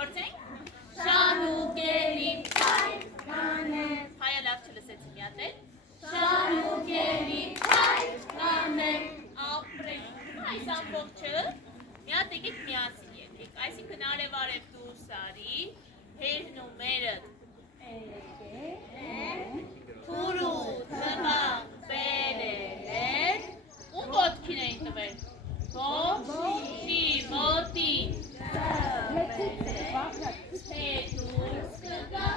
Փորձենք։ Շանուկերի փայ կանեմ։ Հայը լավ չլսեցի մի հատ էլ։ Շանուկերի փայ կանեմ։ Ապրենք։ Այս ամբողջը մի հատ եկեք միասին եկեք։ Այսինքն արև դուրս արի, հերնումերդ թուրու թվան բերել ու ոտքին էին տվել։ Ոտքի մոտի թե դուրս կգա